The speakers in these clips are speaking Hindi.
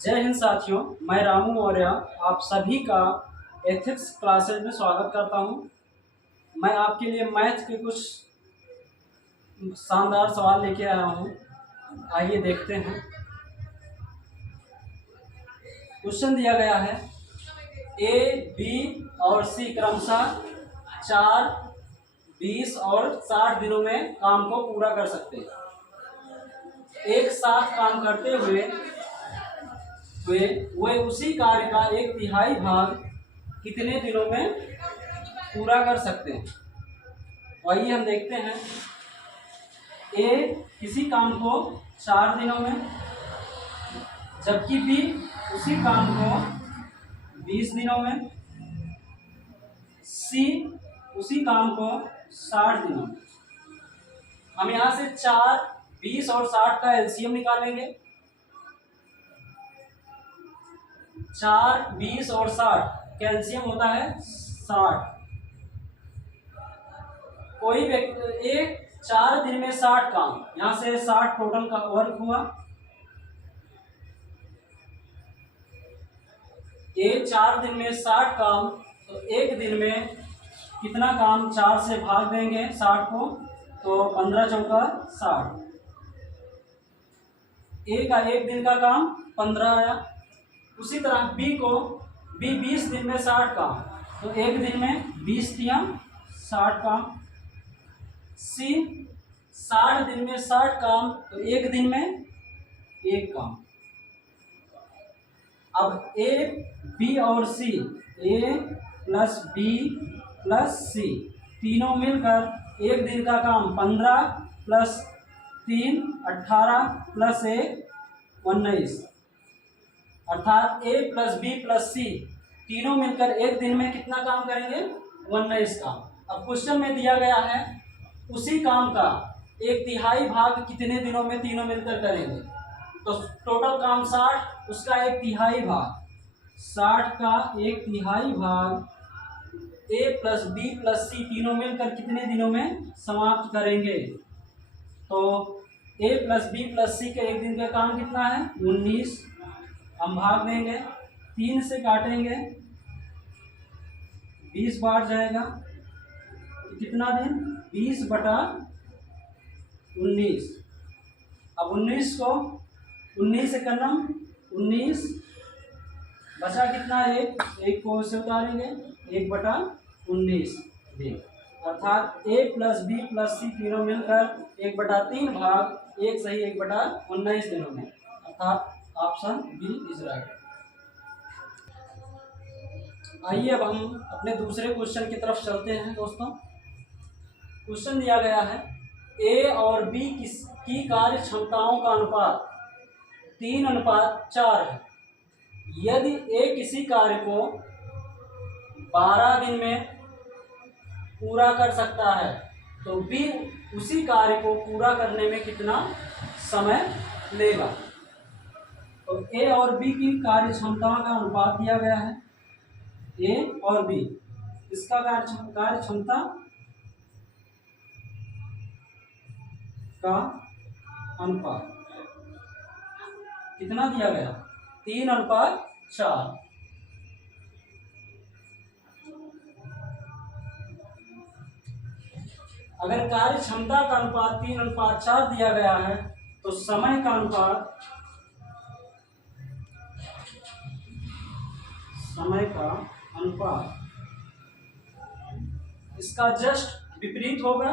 जय हिंद साथियों, मैं रामू मौर्य आप सभी का एथिक्स क्लासेज में स्वागत करता हूं। मैं आपके लिए मैथ के कुछ शानदार सवाल लेके आया हूं। आइए देखते हैं। क्वेश्चन दिया गया है ए, बी और सी क्रमशः 4, 20 और 60 दिनों में काम को पूरा कर सकते हैं। एक साथ काम करते हुए वे उसी कार्य का 1/3 भाग कितने दिनों में पूरा कर सकते हैं। तो आइए हम देखते हैं। ए किसी काम को 4 दिनों में, जबकि बी उसी काम को 20 दिनों में, सी उसी काम को 60 दिनों में। हम यहाँ से 4, 20 और 60 का एलसीएम निकालेंगे। 4, 20 और 60 कैल्शियम होता है 60। कोई व्यक्ति एक 4 दिन में 60 काम, यहाँ से 60 टोटल का वर्क हुआ। एक 4 दिन में 60 काम, तो एक दिन में कितना काम 4 से भाग देंगे 60 को, तो 15 चौका 60। ए का एक दिन का काम 15 आया। उसी तरह बी 20 दिन में 60 काम, तो एक दिन में 20 दिया 60 काम। सी 60 दिन में 60 काम, तो एक दिन में 1 काम। अब ए, बी और सी, ए प्लस बी प्लस सी तीनों मिलकर एक दिन का काम 15 प्लस 3 18 प्लस 1 19, अर्थात ए प्लस बी प्लस सी तीनों मिलकर एक दिन में कितना काम करेंगे 19 काम। अब क्वेश्चन में दिया गया है उसी काम का 1/3 भाग कितने दिनों में तीनों मिलकर करेंगे। तो टोटल काम 60, उसका 1/3 भाग, 60 का 1/3 भाग ए प्लस बी प्लस सी तीनों मिलकर कितने दिनों में समाप्त करेंगे। तो ए प्लस बी प्लस सी के एक दिन का काम कितना है 19। हम भाग देंगे, 3 से काटेंगे, 20 बार जाएगा, तो कितना दिन 20/19। अब 19 को 19 से करना 19 बचा कितना, एक को से उतारेंगे, 1/19 दिन, अर्थात ए प्लस बी प्लस सी तीनों मिलकर 1/3 भाग 1 सही 1/19 दिनों में, अर्थात ऑप्शन बी इज राइट। आइए अब हम अपने दूसरे क्वेश्चन की तरफ चलते हैं दोस्तों। क्वेश्चन दिया गया है ए और बी की कार्य क्षमताओं का अनुपात 3:4 है। यदि ए किसी कार्य को 12 दिन में पूरा कर सकता है, तो बी उसी कार्य को पूरा करने में कितना समय लेगा। तो ए और बी की कार्य क्षमता का अनुपात दिया गया है। ए और बी, इसका कार्य क्षमता का अनुपात कितना दिया गया 3:4। अगर कार्य क्षमता का अनुपात 3:4 दिया गया है, तो समय का अनुपात इसका जस्ट विपरीत होगा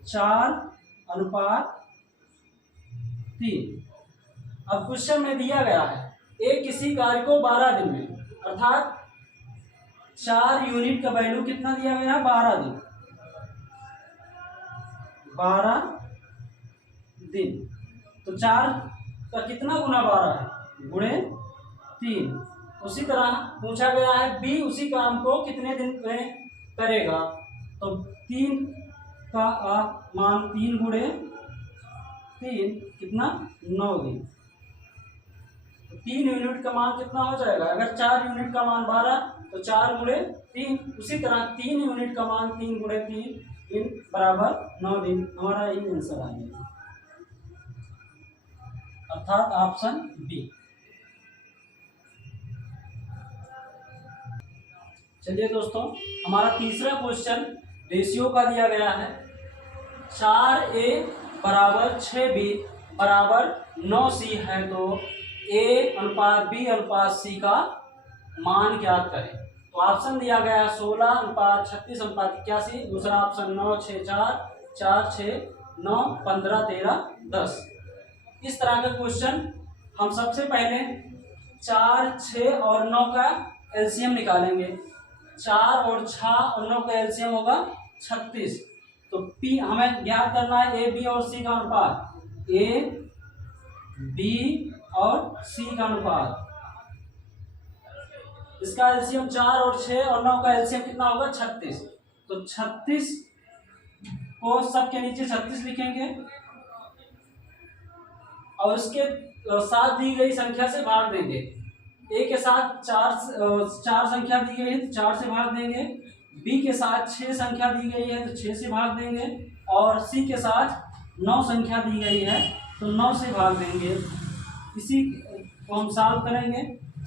4:3। अब क्वेश्चन में दिया गया है ए किसी कार्य को 12 दिन में, अर्थात 4 यूनिट का वैल्यू कितना दिया गया है 12 दिन, 12 दिन। तो 4 का कितना गुना 12 है, गुणे 3। उसी तरह पूछा गया है बी उसी काम को कितने दिन में करेगा। तो 3 का मान 3 गुणे 3 कितना 9 दिन। तो 3 यूनिट का मान कितना हो जाएगा, अगर 4 यूनिट का मान 12, तो 4 गुणे 3। उसी तरह 3 यूनिट का मान 3 गुणे 3 बराबर 9 दिन। हमारा यही आंसर आ गया, अर्थात ऑप्शन बी। चलिए दोस्तों, हमारा तीसरा क्वेश्चन रेशियो का दिया गया है। 4A बराबर 6B बराबर 9C है, तो A अनुपात B अनुपात C का मान ज्ञात करें। तो ऑप्शन दिया गया 16 अनुपात 36 अनुपात 81, दूसरा ऑप्शन 9 6 4 4 6 9 15 13 10। इस तरह का क्वेश्चन हम सबसे पहले 4 6 और 9 का एलसीएम निकालेंगे। 4 और 6 और 9 का एलसीएम होगा 36। तो पी हमें ज्ञात करना है ए बी और सी का अनुपात, ए बी और सी का अनुपात। इसका एलसीएम 4 और 6 और 9 का एलसीएम कितना होगा 36। तो 36 को सबके नीचे 36 लिखेंगे और इसके साथ दी गई संख्या से भाग देंगे। ए के साथ चार संख्या दी गई है तो 4 से भाग देंगे, बी के साथ 6 संख्या दी गई है तो 6 से भाग देंगे, और सी के साथ 9 संख्या दी गई है तो 9 से भाग देंगे। इसी को हम सॉल्व करेंगे।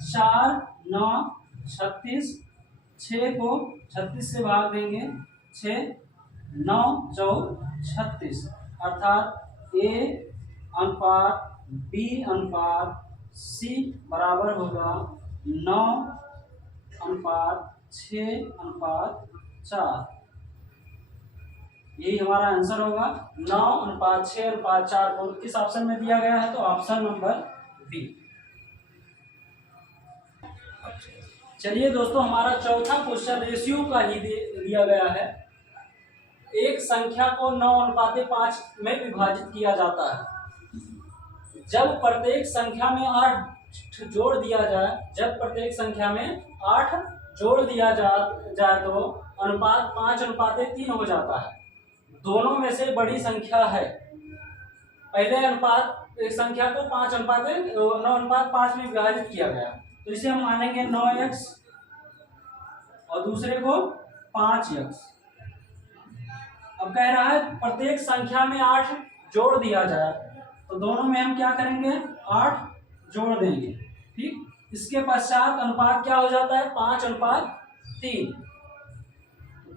4 9 36, 6 को 36 से भाग देंगे, 6 9 4 36, अर्थात ए अनुपात बी अनुपात सी बराबर होगा 9 अनुपात 6 अनुपात 4। यही हमारा आंसर होगा। 9 अनुपात 6 अनुपात 4 को किस ऑप्शन में दिया गया है, तो ऑप्शन नंबर बी। चलिए दोस्तों, हमारा चौथा क्वेश्चन रेशियो का ही दिया गया है। एक संख्या को 9 अनुपात 5 में विभाजित किया जाता है। जब प्रत्येक संख्या में 8 जोड़ दिया जाए, जब प्रत्येक संख्या में 8 जोड़ दिया जाए तो अनुपात 5 अनुपात 3 हो जाता है। दोनों में से बड़ी संख्या है। पहले अनुपात एक संख्या को 9 अनुपात 5 में विभाजित किया गया, तो इसे हम मानेंगे 9x और दूसरे को 5x। अब कह रहा है प्रत्येक संख्या में 8 जोड़ दिया जाए, तो दोनों में हम क्या करेंगे 8 जोड़ देंगे। ठीक, इसके पश्चात अनुपात क्या हो जाता है 5 अनुपात 3,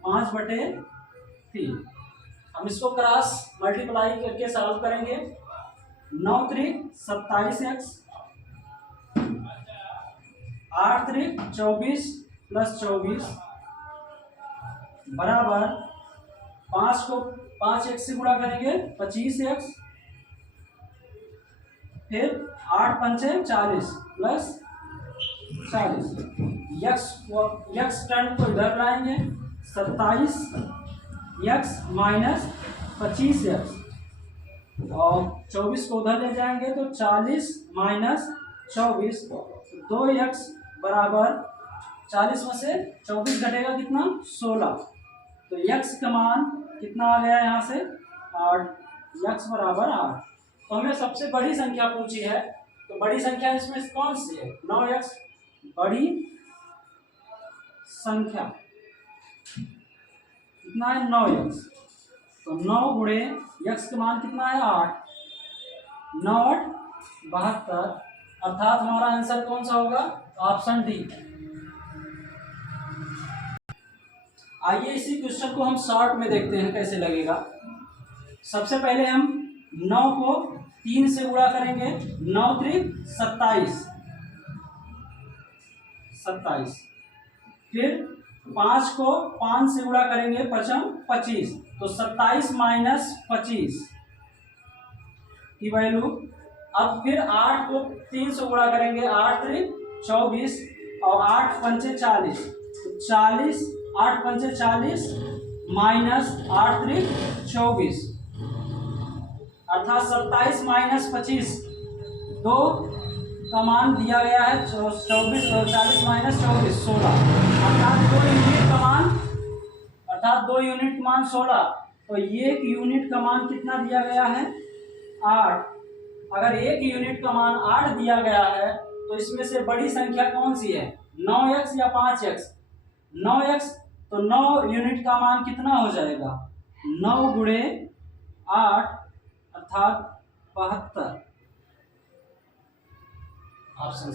5/3। हम इसको क्रॉस मल्टीप्लाई करके सॉल्व करेंगे। 9 3 27x, 8 3 24 + 24 बराबर 5 को 5x से गुणा करेंगे 25x, फिर 8 पंचे 40 + 40। यक्स टर्म को इधर लाएंगे, 27x - 25x, और 24 को उधर ले जाएंगे तो 40 - 24, 2x बराबर 40 में से 24 घटेगा कितना 16। तो x का मान कितना आ गया यहाँ से 8, x बराबर 8। तो हमें सबसे बड़ी संख्या पूछी है, तो बड़ी संख्या इसमें कौन सी है 9x। बड़ी संख्या कितना है 9x, तो 9 गुणे x का मान कितना है 8, 9 8 72, अर्थात हमारा आंसर कौन सा होगा ऑप्शन डी। आइए इसी क्वेश्चन को हम शॉर्ट में देखते हैं कैसे लगेगा। सबसे पहले हम 9 को 3 से गुणा करेंगे, 9 3 27, फिर 5 को 5 से गुणा करेंगे 5 25, तो 27 - 25 की वैल्यू। अब फिर 8 को 3 से गुणा करेंगे, 8 3 24 और 8 पंचे 40, तो 40 8 पंचे 40 - 8 3 24, अर्थात 27 - 25, 2 का मान दिया गया है 24, और 40 - 24 16, अर्थात 2 यूनिट का मान 16। तो 1 यूनिट का मान कितना दिया गया है 8। अगर 1 यूनिट का मान 8 दिया गया है, तो इसमें से बड़ी संख्या कौन सी है 9x या 5x। 9x, तो 9 यूनिट का मान कितना हो जाएगा 9 गुणे 8, अर्थात 72 ऑप्शन।